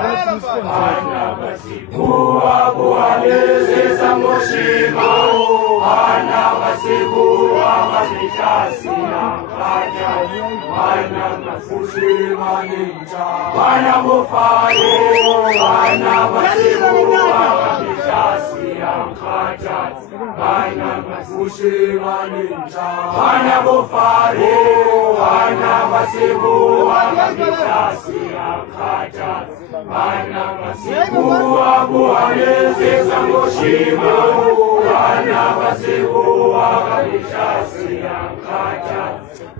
Bana basibua buhalezeza mushima Bana basibua mazikasi Nakaja Bana bafushima ninja Bana mufare Bana basibua mazikasi Nakaja Bana bafushima ninja Bana mufare Bana basibua mazikasi Nakaja Bana basibua buhalezeza mushima Bana basibua mazikasi Nakaja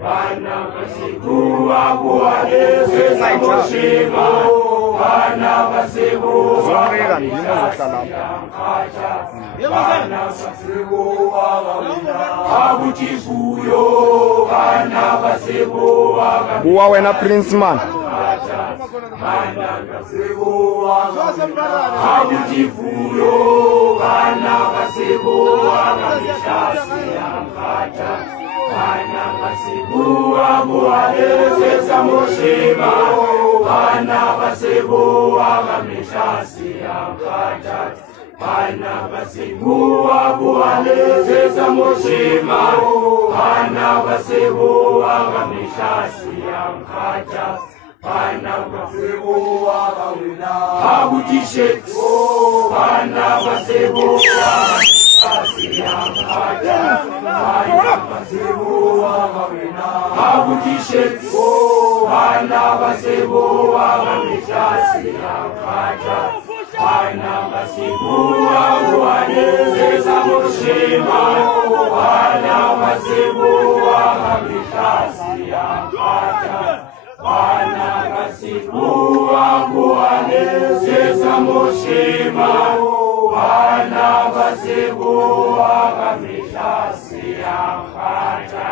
Bana basibua buhalezeza mushima Bana basibua mazikasi Nakaja Bana basibua abutifuyo Bana basibua Buwawe na Prince Man Bana basibua abutifuyo Bana basibua mazikasi Nakaja Bana basibua buhalezeza mushima Bana basibua mazikasi Nakaja Bana basibua buhalezeza mushima Bana basibua mazikasi Nakaja Bana basibua abutishet Bana basibua mazikasi Nakaja Bana basibua abutishet Bana basibua mazikasi Nakaja Bana basibua buhalezeza mushima Bana basibua mazikasi Nakaja Bana basibua buhalezeza mushima Bana basibua mazikasi Nakaja